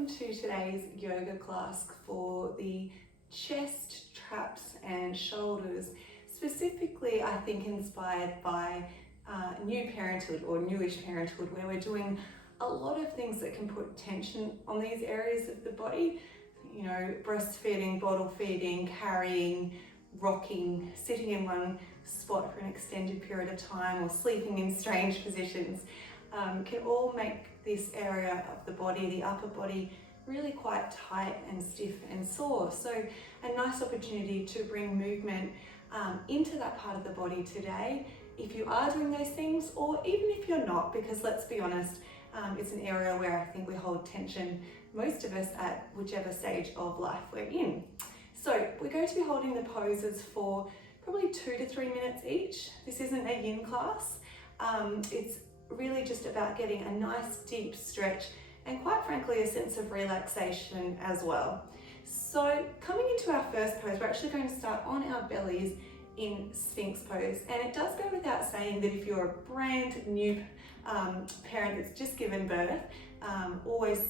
welcome to today's yoga class for the chest, traps and shoulders, specifically I think inspired by new parenthood or newish parenthood, where we're doing a lot of things that can put tension on these areas of the body. You know, breastfeeding, bottle feeding, carrying, rocking, sitting in one spot for an extended period of time, or sleeping in strange positions, can all make this area of the body, the upper body, really quite tight and stiff and sore. So a nice opportunity to bring movement into that part of the body today, if you are doing those things, or even if you're not, because let's be honest, it's an area where I think we hold tension, most of us, at whichever stage of life we're in. So we're going to be holding the poses for probably 2 to 3 minutes each. This isn't a yin class. It's really just about getting a nice deep stretch and, quite frankly, a sense of relaxation as well. So coming into our first pose, we're actually going to start on our bellies in Sphinx pose. And it does go without saying that if you're a brand new parent that's just given birth, always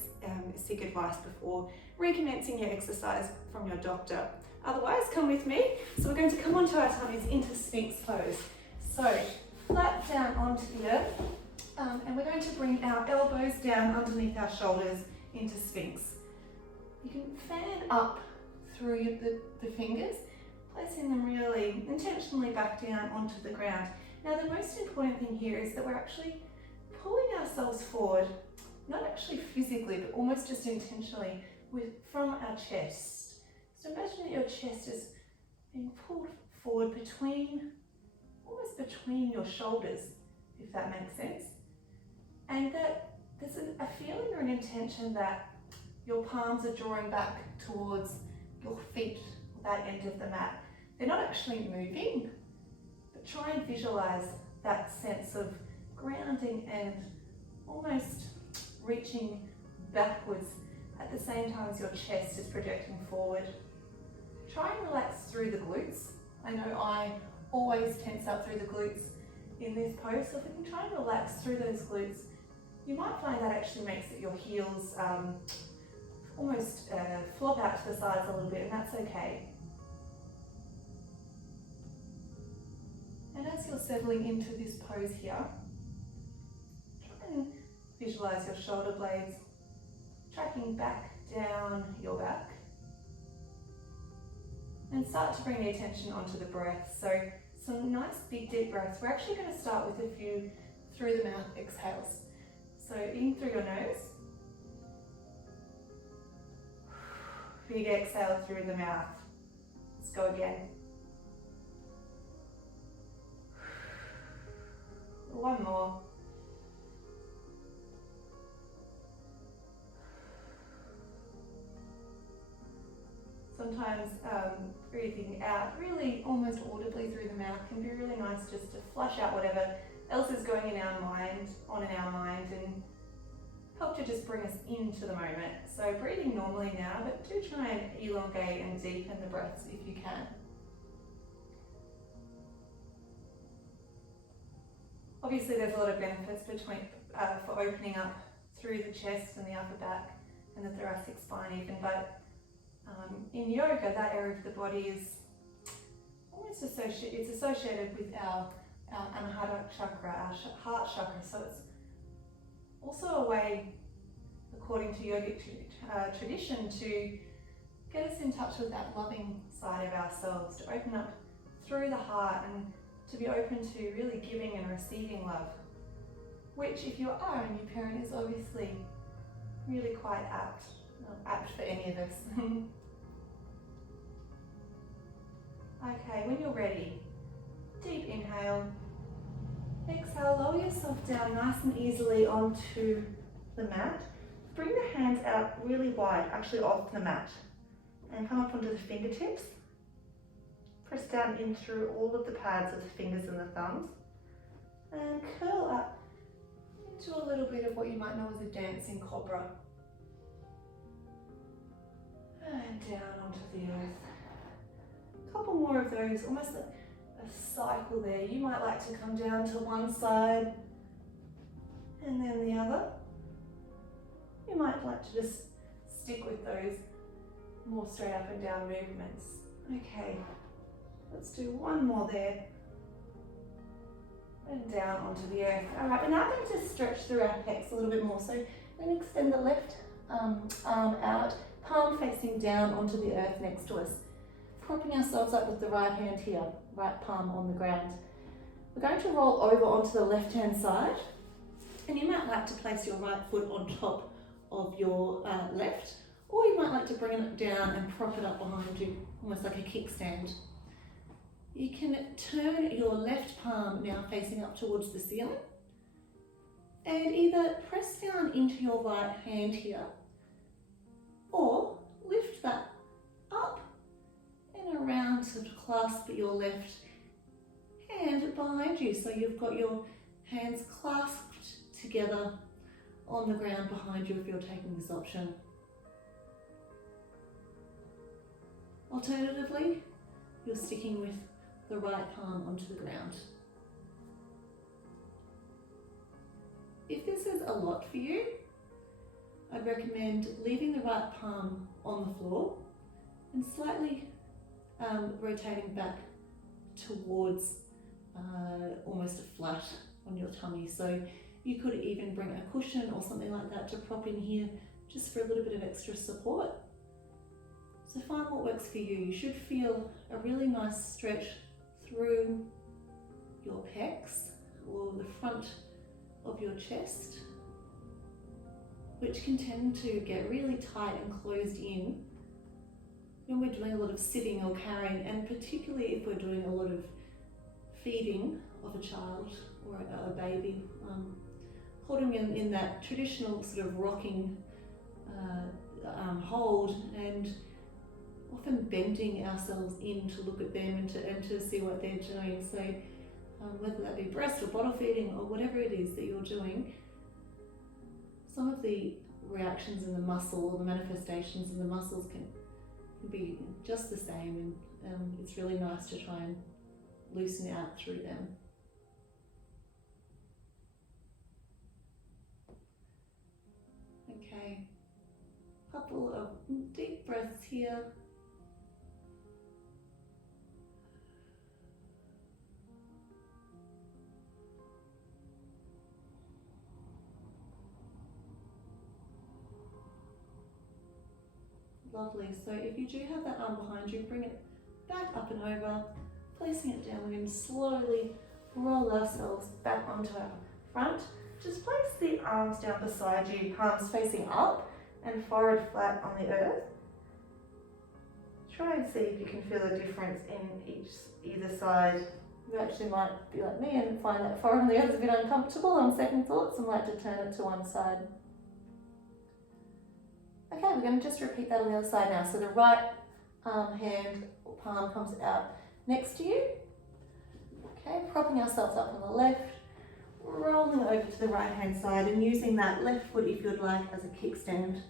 seek advice before recommencing your exercise from your doctor. Otherwise, come with me. So we're going to come onto our tummies into Sphinx pose. So flat down onto the earth, and we're going to bring our elbows down underneath our shoulders into Sphinx. You can fan up through the fingers, placing them really intentionally back down onto the ground. Now, the most important thing here is that we're actually pulling ourselves forward, not actually physically, but almost just intentionally from our chest. So imagine that your chest is being pulled forward almost between your shoulders, if that makes sense. And that there's a feeling or an intention that your palms are drawing back towards your feet, that end of the mat. They're not actually moving, but try and visualize that sense of grounding and almost reaching backwards at the same time as your chest is projecting forward. Try and relax through the glutes. I know I always tense up through the glutes in this pose, so if we can try and relax through those glutes, you might find that actually makes it your heels almost flop out to the sides a little bit, and that's okay. And as you're settling into this pose here, try and visualize your shoulder blades tracking back down your back. And start to bring the attention onto the breath. So some nice big deep breaths. We're actually going to start with a few through the mouth exhales. So in through your nose. Big exhale through the mouth. Let's go again. One more. Sometimes breathing out really almost audibly through the mouth can be really nice, just to flush out whatever else is going in our mind, and help to just bring us into the moment. So breathing normally now, but do try and elongate and deepen the breaths if you can. Obviously there's a lot of benefits for opening up through the chest and the upper back and the thoracic spine even, but in yoga, that area of the body is almost associated with our anahata chakra, our heart chakra. So it's also a way, according to yogic tradition, to get us in touch with that loving side of ourselves, to open up through the heart and to be open to really giving and receiving love, which, if you are a new parent, is obviously really quite apt for any of us. Okay, when you're ready, deep inhale, exhale, lower yourself down nice and easily onto the mat. Bring the hands out really wide, actually off the mat, and come up onto the fingertips. Press down in through all of the pads of the fingers and the thumbs, and curl up into a little bit of what you might know as a dancing cobra. And down onto the earth. A couple more of those, almost like a cycle there. You might like to come down to one side and then the other. You might like to just stick with those more straight up and down movements. Okay, let's do one more there. And down onto the earth. All right, we're now going to stretch through our pecs a little bit more. So we're going to extend the left arm out, palm facing down onto the earth next to us. Propping ourselves up with the right hand here, right palm on the ground. We're going to roll over onto the left hand side, and you might like to place your right foot on top of your left, or you might like to bring it down and prop it up behind you, almost like a kickstand. You can turn your left palm now facing up towards the ceiling, and either press down into your right hand here, or lift that up and around to clasp your left hand behind you. So you've got your hands clasped together on the ground behind you if you're taking this option. Alternatively, you're sticking with the right palm onto the ground. If this is a lot for you, I'd recommend leaving the right palm on the floor and slightly rotating back towards almost a flat on your tummy. So you could even bring a cushion or something like that to prop in here just for a little bit of extra support. So find what works for you. You should feel a really nice stretch through your pecs or the front of your chest, which can tend to get really tight and closed in when we're doing a lot of sitting or carrying, and particularly if we're doing a lot of feeding of a child or a baby, holding in that traditional sort of rocking hold, and often bending ourselves in to look at them and to see what they're doing. So whether that be breast or bottle feeding or whatever it is that you're doing, some of the reactions in the muscle or the manifestations in the muscles can be just the same, and it's really nice to try and loosen out through them. Okay, couple of deep breaths here. Lovely. So if you do have that arm behind you, bring it back up and over, placing it down. We're going to slowly roll ourselves back onto our front. Just place the arms down beside you, palms facing up and forehead flat on the earth. Try and see if you can feel a difference in either side. You actually might be like me and find that forehead on the earth is a bit uncomfortable on second thoughts and like to turn it to one side. Okay, we're going to just repeat that on the other side now. So the right hand or palm comes out next to you. Okay, propping ourselves up on the left, rolling over to the right hand side and using that left foot, if you'd like, as a kickstand.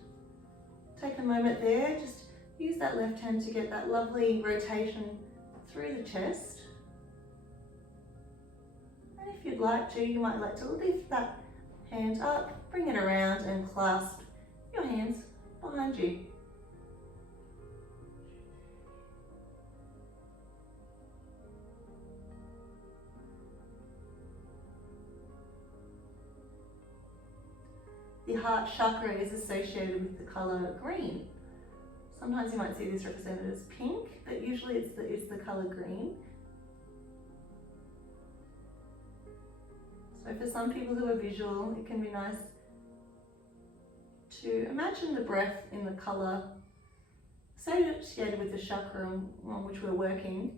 Take a moment there, just use that left hand to get that lovely rotation through the chest. And if you'd like to, you might like to lift that hand up, bring it around and clasp your hands behind you. The heart chakra is associated with the colour green. Sometimes you might see this represented as pink, but usually it's the colour green. So for some people who are visual, it can be nice to imagine the breath in the colour associated with the chakra on which we're working,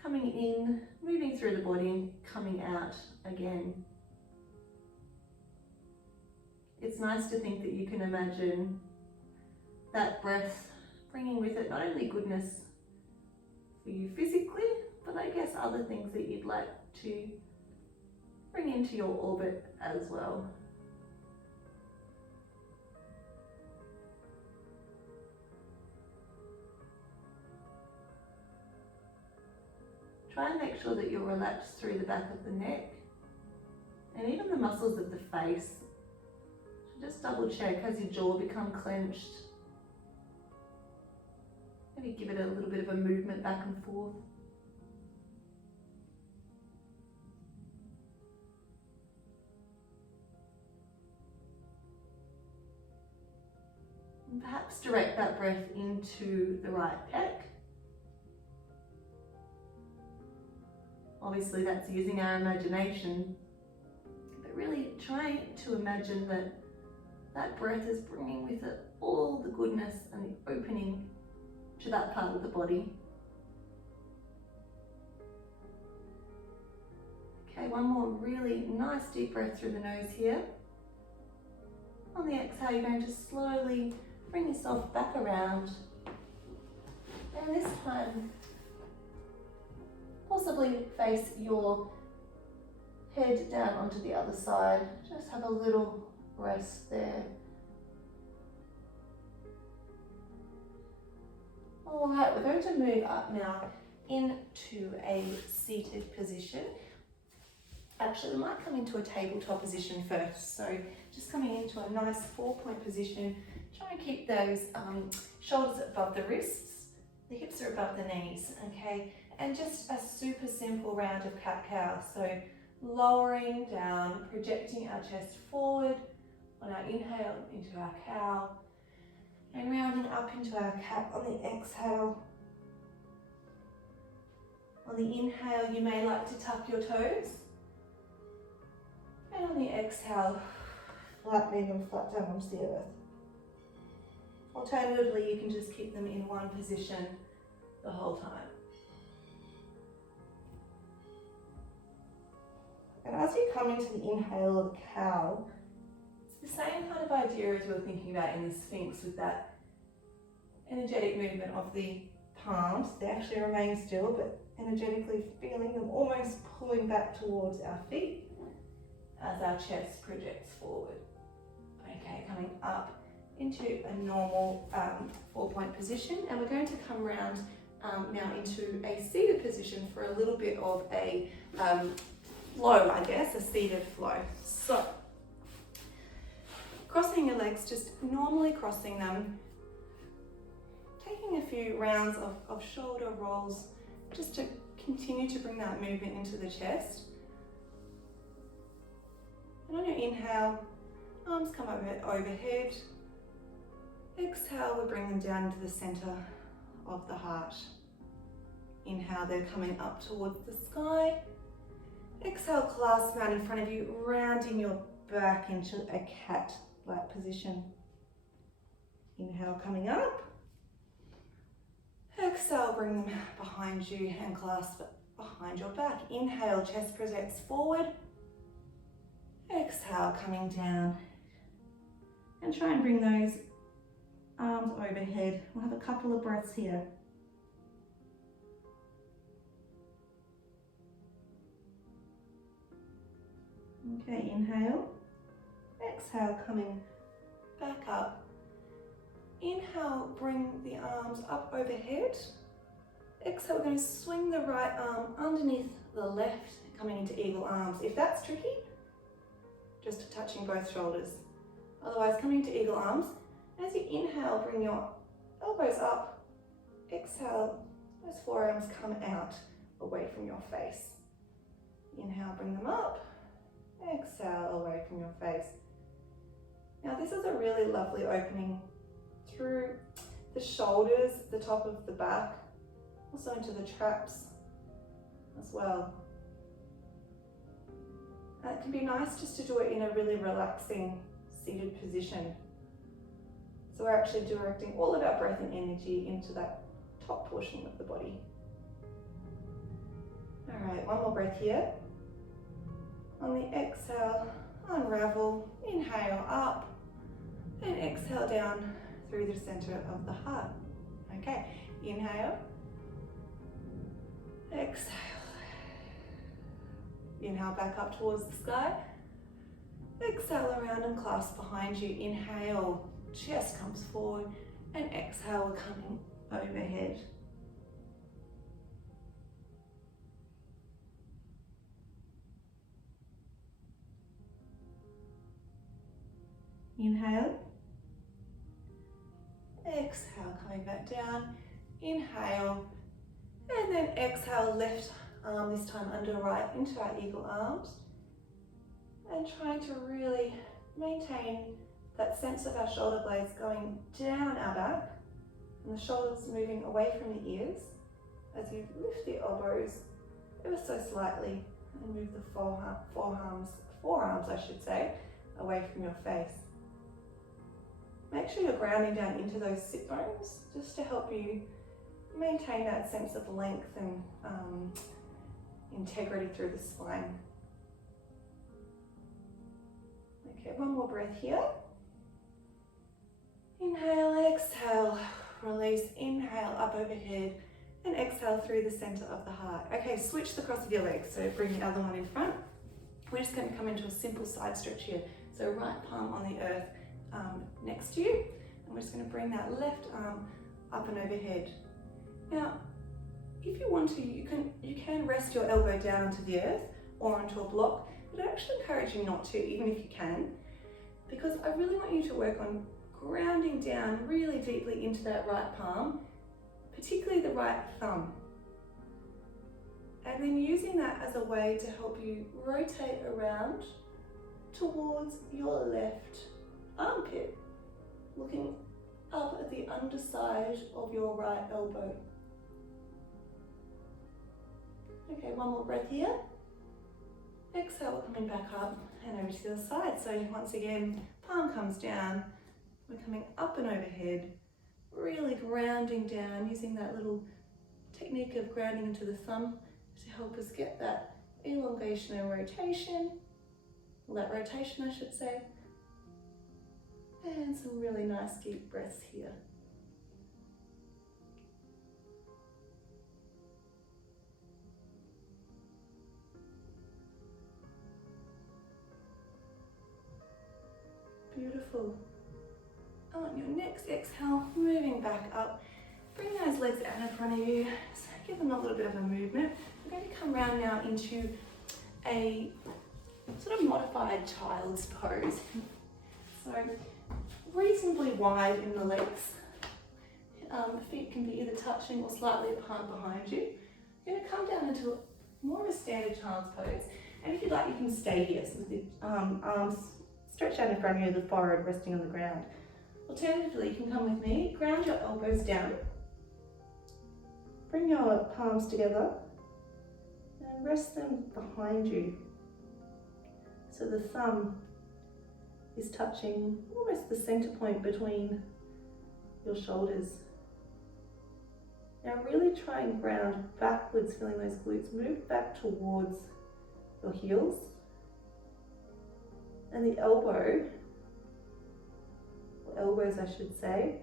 coming in, moving through the body and coming out again. It's nice to think that you can imagine that breath bringing with it not only goodness for you physically, but I guess other things that you'd like to bring into your orbit as well. Try and make sure that you're relaxed through the back of the neck and even the muscles of the face. So just double check, has your jaw become clenched? Maybe give it a little bit of a movement back and forth. And perhaps direct that breath into the right pec. Obviously that's using our imagination, but really try to imagine that that breath is bringing with it all the goodness and the opening to that part of the body. Okay, one more really nice deep breath through the nose here. On the exhale, you're going to slowly bring yourself back around, and this time possibly face your head down onto the other side. Just have a little rest there. All right, we're going to move up now into a seated position. Actually, we might come into a tabletop position first. So just coming into a nice 4-point position. Try and keep those shoulders above the wrists. The hips are above the knees, okay? And just a super simple round of cat-cow. So lowering down, projecting our chest forward on our inhale into our cow, and rounding up into our cat on the exhale. On the inhale, you may like to tuck your toes. And on the exhale, flattening them flat down onto the earth. Alternatively, you can just keep them in one position the whole time. And as you come into the inhale of the cow, it's the same kind of idea as we were thinking about in the Sphinx, with that energetic movement of the palms. They actually remain still, but energetically feeling them almost pulling back towards our feet as our chest projects forward. Okay, coming up into a normal 4-point position, and we're going to come round now into a seated position for a little bit of a flow, I guess, a seated flow. So, crossing your legs, just normally crossing them, taking a few rounds of shoulder rolls just to continue to bring that movement into the chest. And on your inhale, arms come overhead. Exhale, we bring them down into the center of the heart. Inhale, they're coming up towards the sky. Exhale, clasp them out in front of you, rounding your back into a cat-like position. Inhale, coming up. Exhale, bring them behind you and clasp behind your back. Inhale, chest projects forward. Exhale, coming down. And try and bring those arms overhead. We'll have a couple of breaths here. Okay, inhale. Exhale, coming back up. Inhale, bring the arms up overhead. Exhale, we're going to swing the right arm underneath the left, coming into eagle arms. If that's tricky, just touching both shoulders. Otherwise, coming into eagle arms. As you inhale, bring your elbows up. Exhale, those forearms come out away from your face. Inhale, bring them up. Exhale, away from your face. Now this is a really lovely opening through the shoulders, the top of the back, also into the traps as well. And it can be nice just to do it in a really relaxing seated position. So we're actually directing all of our breath and energy into that top portion of the body. All right, one more breath here. On the exhale, unravel, inhale up, and exhale down through the center of the heart. Okay, inhale, exhale. Inhale back up towards the sky. Exhale around and clasp behind you. Inhale, chest comes forward, and exhale, we're coming overhead. Inhale. Exhale, coming back down. Inhale, and then exhale, left arm this time under right into our eagle arms. And trying to really maintain that sense of our shoulder blades going down our back and the shoulders moving away from the ears as you lift the elbows ever so slightly and move the forearms, I should say, away from your face. Make sure you're grounding down into those sit bones just to help you maintain that sense of length and integrity through the spine. Okay, one more breath here. Inhale, exhale, release, inhale up overhead, and exhale through the center of the heart. Okay, switch the cross of your legs, so bring the other one in front. We're just going to come into a simple side stretch here. So right palm on the earth next to you, and we're just going to bring that left arm up and overhead. Now, if you want to, you can rest your elbow down onto the earth or onto a block, but I actually encourage you not to, even if you can, because I really want you to work on grounding down really deeply into that right palm, particularly the right thumb. And then using that as a way to help you rotate around towards your left armpit, looking up at the underside of your right elbow. Okay, one more breath here. Exhale, we're coming back up and over to the other side. So once again, palm comes down, we're coming up and overhead, really grounding down, using that little technique of grounding into the thumb to help us get that elongation and rotation, or that rotation I should say, and some really nice deep breaths here. Beautiful. On your next exhale, moving back up, bring those legs out in front of you, so give them a little bit of a movement. We're going to come round now into a sort of modified child's pose. So reasonably wide in the legs. The feet can be either touching or slightly apart behind you. You're going to come down into more of a standard child's pose. And if you'd like, you can stay here, so with the arms stretched out in front of you, the forehead resting on the ground. Alternatively, you can come with me, ground your elbows down, bring your palms together, and rest them behind you. So the thumb is touching almost the center point between your shoulders. Now really try and ground backwards, feeling those glutes move back towards your heels. And the elbows I should say,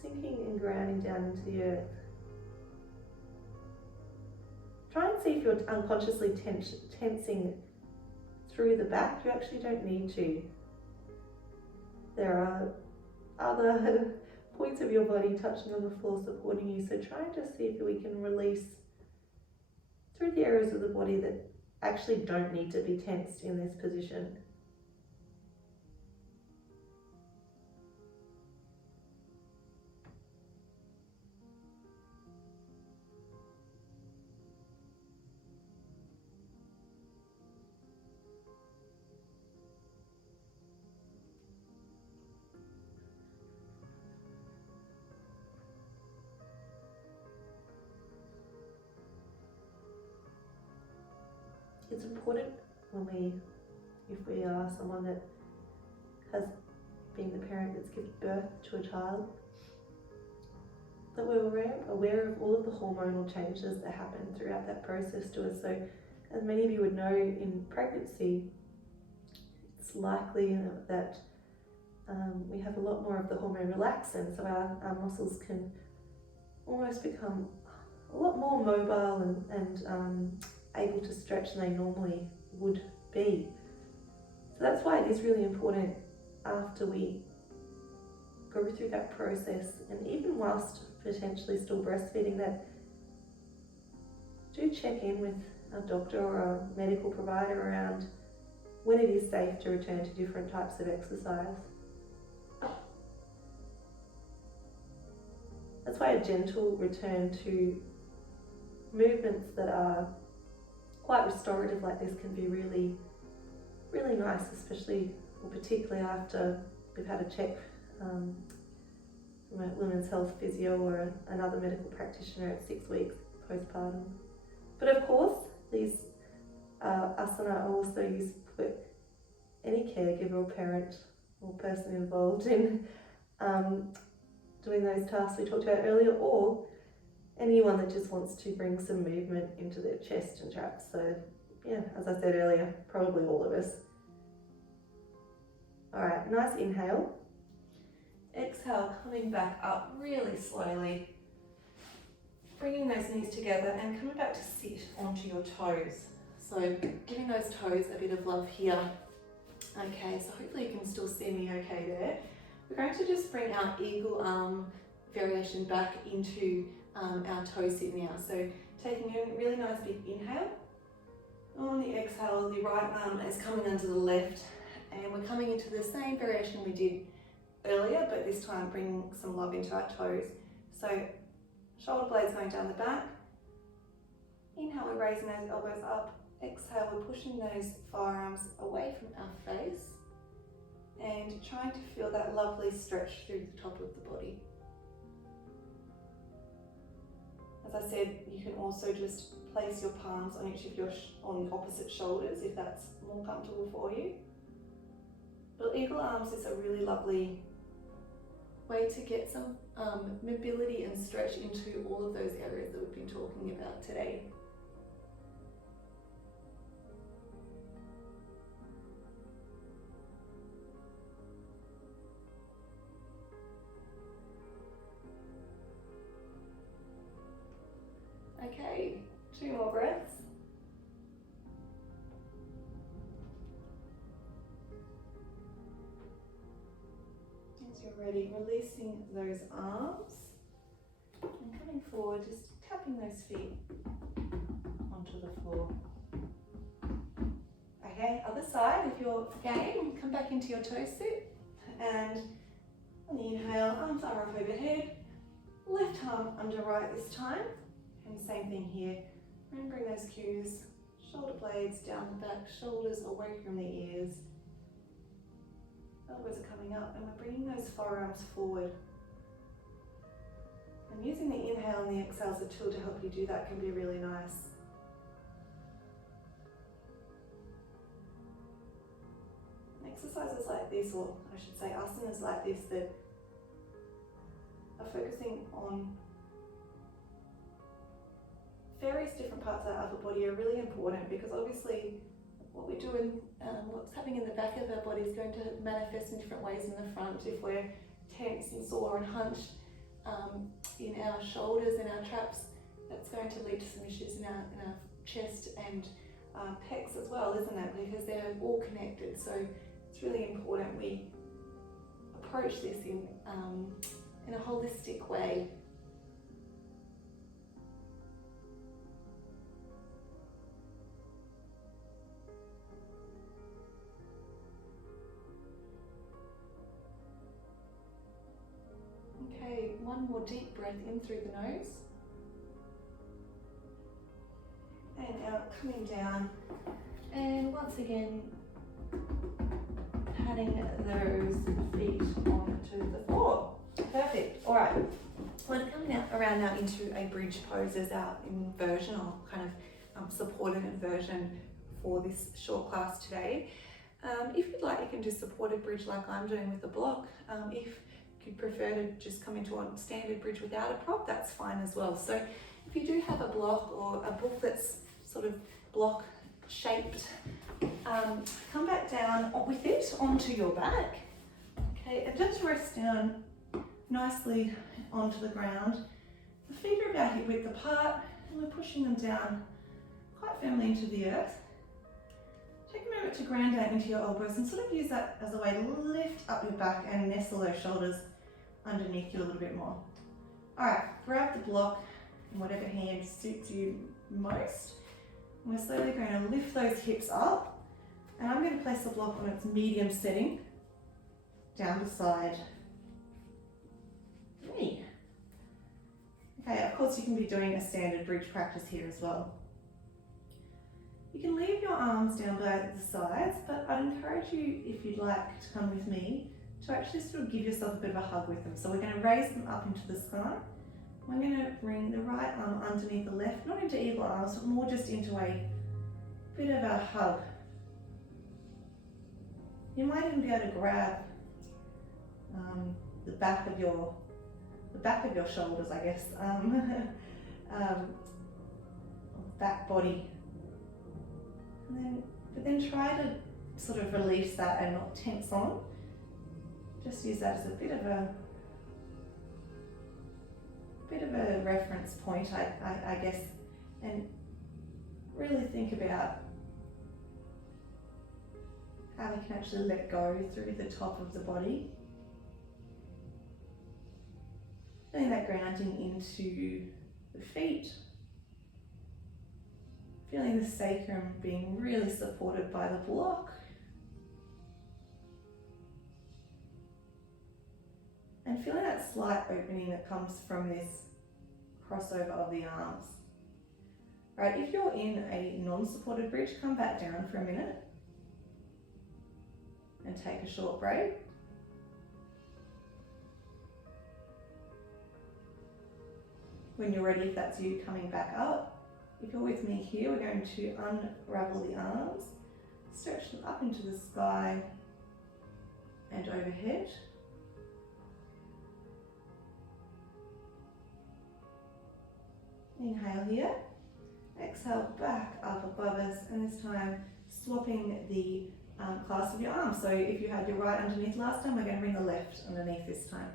sinking and grounding down into the earth. Try and see if you're unconsciously tensing through the back. You actually don't need to. There are other points of your body touching on the floor supporting you, so try and just see if we can release through the areas of the body that actually don't need to be tensed in this position. It's important if we are someone that has been the parent that's given birth to a child, that we're aware of all of the hormonal changes that happen throughout that process to us. So as many of you would know, in pregnancy, it's likely that we have a lot more of the hormone relaxin, so our muscles can almost become a lot more mobile and able to stretch than they normally would be. So that's why it is really important after we go through that process, and even whilst potentially still breastfeeding, that do check in with a doctor or a medical provider around when it is safe to return to different types of exercise. As That's why a gentle return to movements that are quite restorative like this can be really, really nice, especially or particularly after we've had a check from a women's health physio or another medical practitioner at 6 weeks postpartum. But of course, these asana are also used for any caregiver or parent or person involved in doing those tasks we talked about earlier, or anyone that just wants to bring some movement into their chest and traps. So yeah, as I said earlier, probably all of us. All right, nice inhale. Exhale, coming back up really slowly. Bringing those knees together and coming back to sit onto your toes. So giving those toes a bit of love here. Okay, so hopefully you can still see me okay there. We're going to just bring our eagle arm variation back into our toe sit now. So taking a really nice big inhale. On the exhale, the right arm is coming under the left, and we're coming into the same variation we did earlier, but this time bringing some love into our toes. So shoulder blades going down the back. Inhale, we're raising those elbows up. Exhale, we're pushing those forearms away from our face and trying to feel that lovely stretch through the top of the body. As I said, you can also just place your palms on each of your on opposite shoulders if that's more comfortable for you. But eagle arms is a really lovely way to get some mobility and stretch into all of those areas that we've been talking about today. Okay, 2 more breaths. As you're ready, releasing those arms and coming forward, just tapping those feet onto the floor. Okay, other side, if you're game, come back into your toe sit, and on the inhale, arms are up overhead, left arm under right this time. And same thing here, remembering those cues, shoulder blades down the back, shoulders away from the ears. Elbows are coming up and we're bringing those forearms forward. And using the inhale and the exhale as a tool to help you do that can be really nice. And exercises like this, or I should say asanas like this, that are focusing on various different parts of our upper body are really important, because obviously what we do and what's happening in the back of our body is going to manifest in different ways in the front. If we're tense and sore and hunched in our shoulders and our traps, that's going to lead to some issues in our chest and pecs as well, isn't it? Because they're all connected. So it's really important we approach this in a holistic way. Okay, one more deep breath in through the nose. And out, coming down. And once again, patting those feet onto the floor. Perfect. All right. We're coming around now into a bridge pose as our inversion, or kind of supported inversion for this short class today. If you'd like, you can do supported bridge like I'm doing with the block. If you'd prefer to just come into a standard bridge without a prop, that's fine as well. So if you do have a block or a book that's sort of block shaped, come back down with it onto your back. Okay, and just rest down nicely onto the ground. The feet are about hip width apart, and we're pushing them down quite firmly into the earth. Take a moment to ground down into your elbows and sort of use that as a way to lift up your back and nestle those shoulders underneath you a little bit more. All right, grab the block in whatever hand suits you most. And we're slowly going to lift those hips up, and I'm going to place the block on its medium setting, down the side, 3, Okay, of course you can be doing a standard bridge practice here as well. You can leave your arms down by the sides, but I'd encourage you, if you'd like to come with me, to actually sort of give yourself a bit of a hug with them. So we're going to raise them up into the sky. We're going to bring the right arm underneath the left, not into eagle arms, but more just into a bit of a hug. You might even be able to grab the back of your shoulders, I guess, back body, but then try to sort of release that and not tense on. Just use that as a bit of a reference point, I guess, and really think about how we can actually let go through the top of the body. Feeling that grounding into the feet. Feeling the sacrum being really supported by the block. And feeling that slight opening that comes from this crossover of the arms. Right, if you're in a non-supported bridge, come back down for a minute and take a short break. When you're ready, if that's you, coming back up. If you're with me here, we're going to unravel the arms, stretch them up into the sky and overhead. Inhale here, exhale back up above us, and this time swapping the clasp of your arms. So if you had your right underneath last time, we're going to bring the left underneath this time.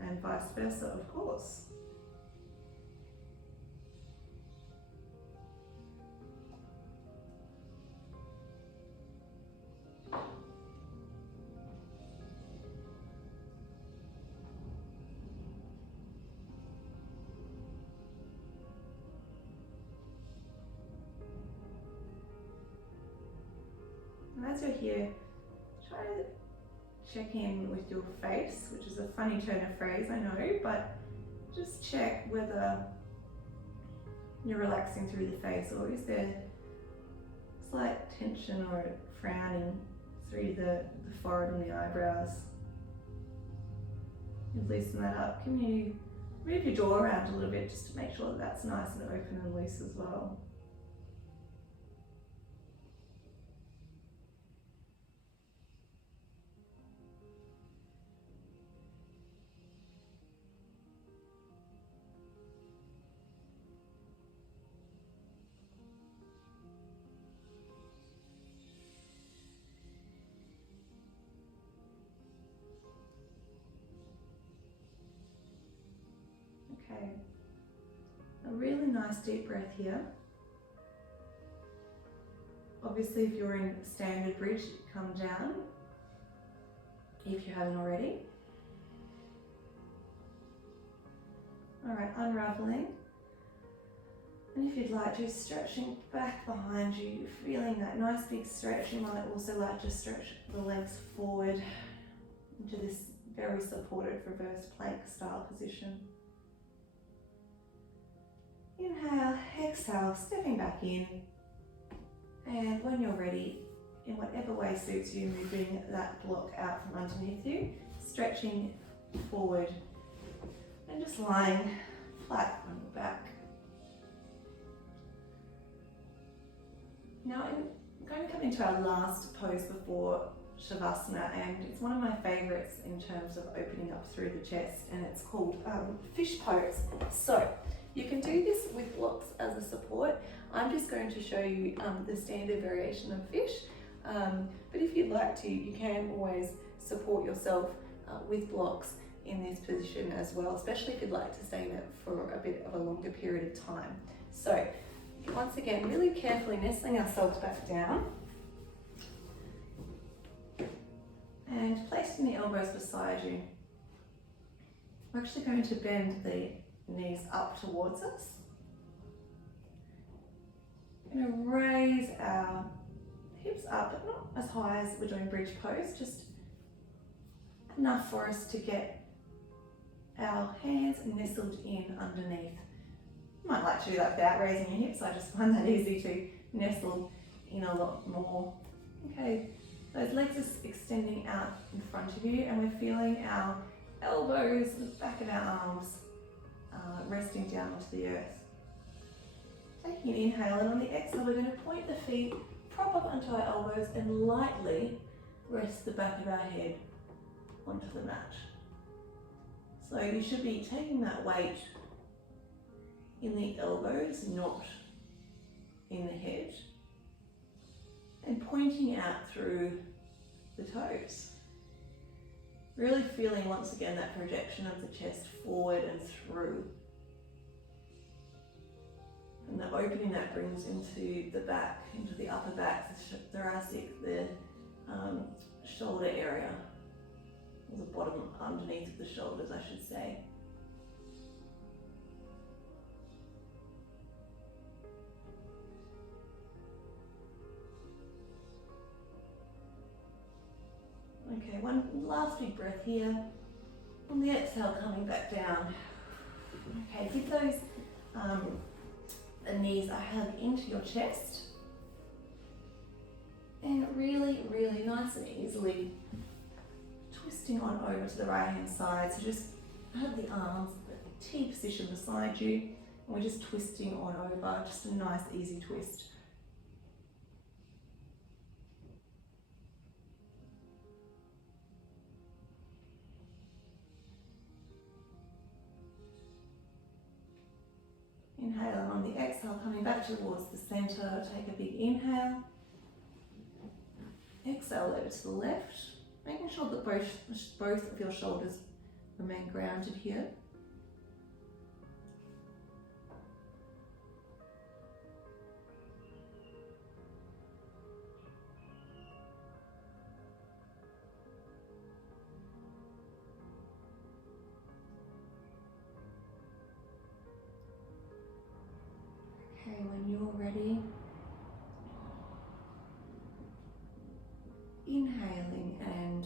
And vice versa, of course. And as you're here, try to check in with your face, which is a funny turn of phrase, I know, but just check whether you're relaxing through the face, or is there slight tension or frowning through the forehead and the eyebrows. You loosen that up. Can you move your jaw around a little bit just to make sure that that's nice and open and loose as well. Okay, a really nice deep breath here. Obviously, if you're in standard bridge, come down if you haven't already. All right, unraveling. And if you'd like to, stretching back behind you, feeling that nice big stretch. You might also like to stretch the legs forward into this very supported reverse plank style position. Inhale, exhale, stepping back in. And when you're ready, in whatever way suits you, moving that block out from underneath you, stretching forward and just lying flat on your back. Now I'm going to come into our last pose before Savasana, and it's one of my favorites in terms of opening up through the chest, and it's called fish pose. So you can do this with blocks as a support. I'm just going to show you the standard variation of fish, but if you'd like to, you can always support yourself with blocks in this position as well, especially if you'd like to stay in it for a bit of a longer period of time. So once again, really carefully nestling ourselves back down and placing the elbows beside you. We're actually going to bend the knees up towards us. We're going to raise our hips up, but not as high as we're doing bridge pose, just enough for us to get our hands nestled in underneath. You might like to do that without raising your hips. I just find that easy to nestle in a lot more. Okay, those legs are extending out in front of you, and we're feeling our elbows, the back of our arms resting down onto the earth. Taking an inhale, and on the exhale we're going to point the feet, prop up onto our elbows and lightly rest the back of our head onto the mat. So you should be taking that weight in the elbows, not in the head, and pointing out through the toes. Really feeling once again that projection of the chest forward and through. And the opening that brings into the back, into the upper back, the thoracic, the shoulder area, or the bottom underneath of the shoulders, I should say. Okay, one last big breath here. On the exhale, coming back down. Okay, give those the knees a hug into your chest. And really, really nice and easily twisting on over to the right hand side. So just have the arms at the T position beside you. And we're just twisting on over, just a nice easy twist. Inhale, and on the exhale, coming back towards the center, take a big inhale. Exhale over to the left, making sure that both of your shoulders remain grounded here. Okay, when you're ready, inhaling, and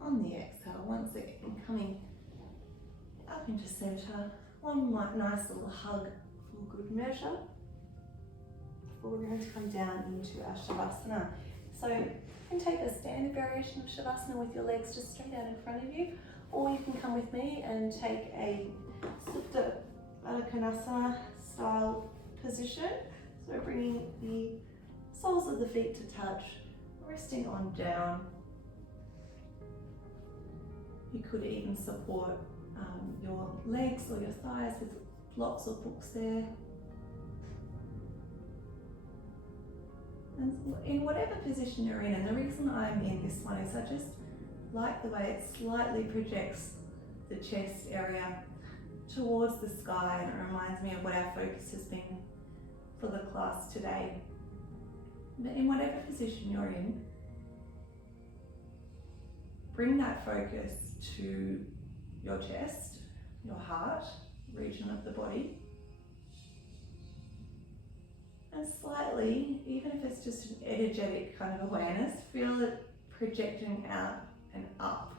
on the exhale, once again coming up into center, one nice little hug for good measure before we're going to come down into our Savasana. So you can take a standard variation of Savasana with your legs just straight out in front of you, or you can come with me and take a Supta Baddha Konasana style position. So bringing the soles of the feet to touch, resting on down. You could even support your legs or your thighs with blocks or books there. And in whatever position you're in, and the reason I'm in this one is I just like the way it slightly projects the chest area towards the sky, and it reminds me of what our focus has been for the class today. But in whatever position you're in, bring that focus to your chest, your heart, region of the body. And slightly, even if it's just an energetic kind of awareness, feel it projecting out and up.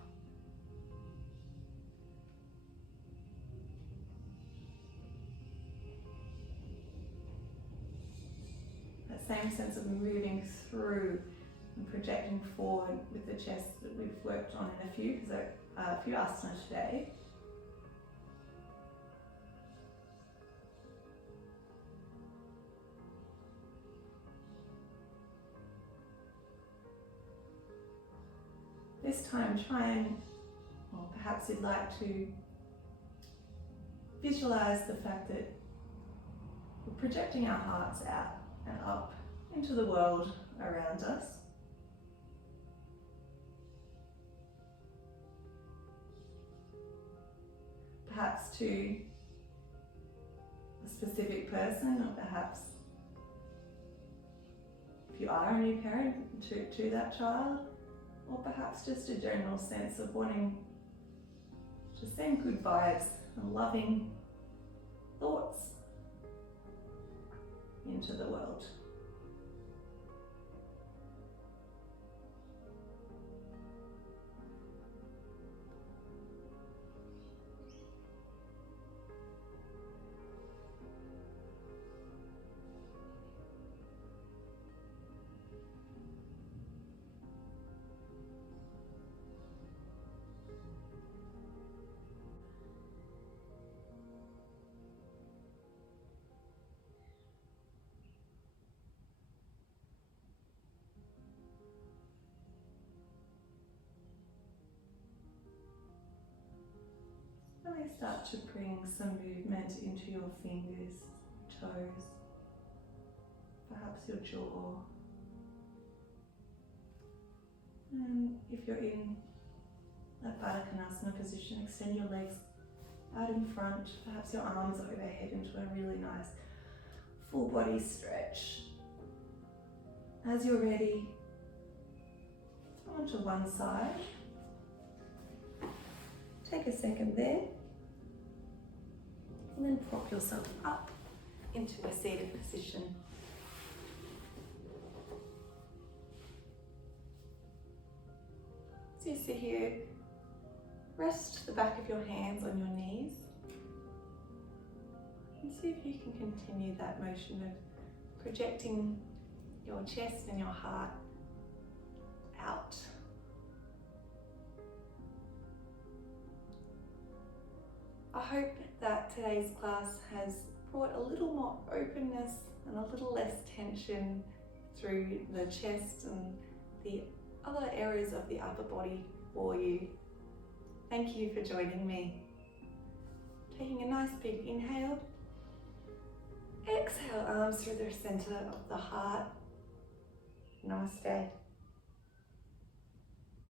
That same sense of moving through and projecting forward with the chest that we've worked on in a few asanas today. This time try and, or perhaps you'd like to visualize the fact that we're projecting our hearts out and up into the world around us. Perhaps to a specific person, or perhaps if you are a new parent, to that child, or perhaps just a general sense of wanting to send good vibes and loving thoughts into the world. start to bring some movement into your fingers, toes, perhaps your jaw. And if you're in that Baddha Konasana position, extend your legs out in front, perhaps your arms overhead into a really nice full body stretch. As you're ready, come onto one side. Take a second there, and then prop yourself up into a seated position. So you sit here, rest the back of your hands on your knees, and see if you can continue that motion of projecting your chest and your heart out. I hope that today's class has brought a little more openness and a little less tension through the chest and the other areas of the upper body for you. Thank you for joining me. Taking a nice big inhale. Exhale, arms through the center of the heart. Namaste.